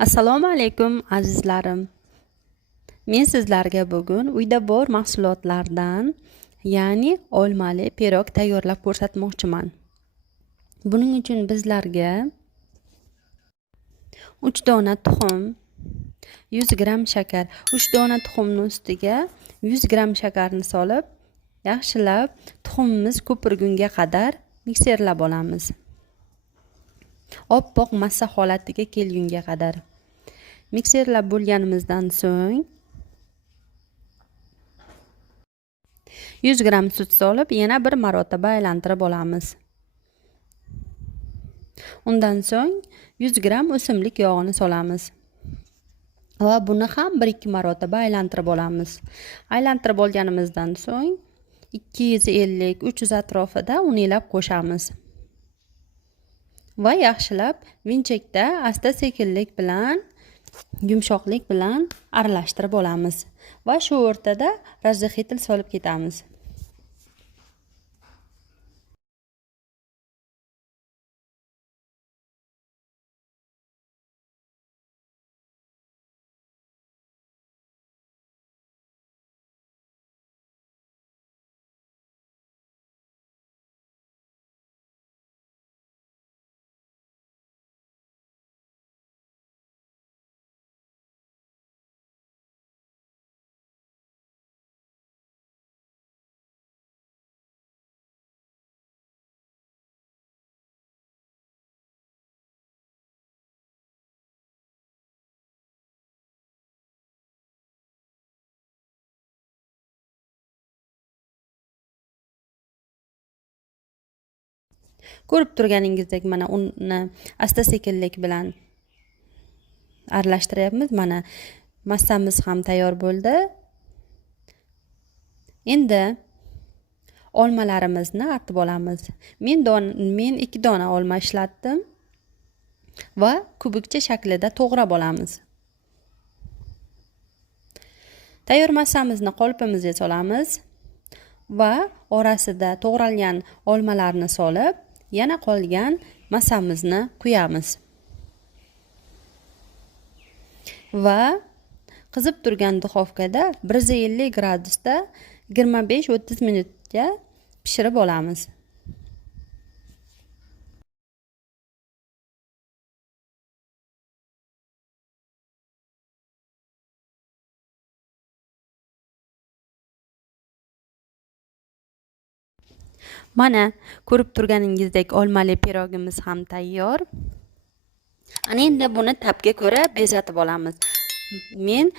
Assalomu alaykum azizlarim. Men sizlarga bugun uyda bor mahsulotlardan, ya'ni olmali pirog tayyorlab ko'rsatmoqchiman. Buning uchun bizlarga 3 dona tuxum, 100 gram shakar, 3 dona tuxumning ustiga 100 gram shakarni solib, yaxshilab tuxumimiz ko'pirgunga qadar mikserlab olamiz. Oppoq massa holatiga kelgunga qadar. Mikserlab bo'lganimizdan so'ng 100 gram sut solib, yana bir marotaba aylantirib olamiz. Undan so'ng 100 gram o'simlik yog'ini solamiz. Va buni ham 1-2 marotaba aylantirib olamiz. Aylantirib olganimizdan so'ng 250-300 atrofida unilab qo'shamiz. Va yaxshilab vinchakda asta-sekinlik bilan, yumshoqlik bilan aralashtirib olamiz va shu o'rtada razzaxitil solib ketamiz. Ko'rib turganingizdek mana uni asta-sekinlik bilan aralashtiryapmiz. Mana massamiz ham tayyor bo'ldi. Endi olmalarimizni artib olamiz. Men 2 dona olma ishlatdim va kubikcha shaklida to'g'rab olamiz. Tayyor massamizni qolipimizga solamiz va orasida to'g'ralgan olmalarni solib, yana qolgan massamizni quyamiz. Va qizib turgan duxovkada 150 gradusda 25-30 minutga pishirib olamiz. Mana ko'rib turganingizdek olmali pirogimiz ham tayyor. Ana endi buni tabga ko'ra bezatib olamiz. Men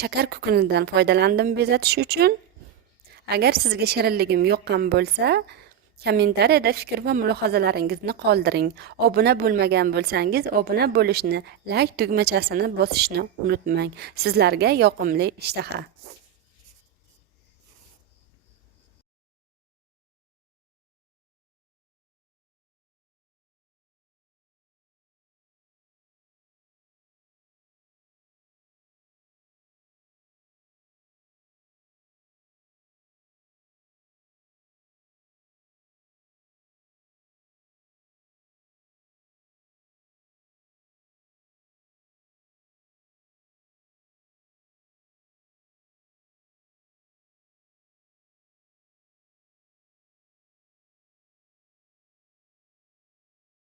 shakar kukunidan foydalandim bezatish uchun. Agar sizga shirinligim yoqqan bo'lsa, kommentariyada fikr va mulohazalaringizni qoldiring. Obuna bo'lmagan bo'lsangiz, obuna bo'lishni, like tugmachasini bosishni unutmang. Sizlarga yoqimli ishtaha.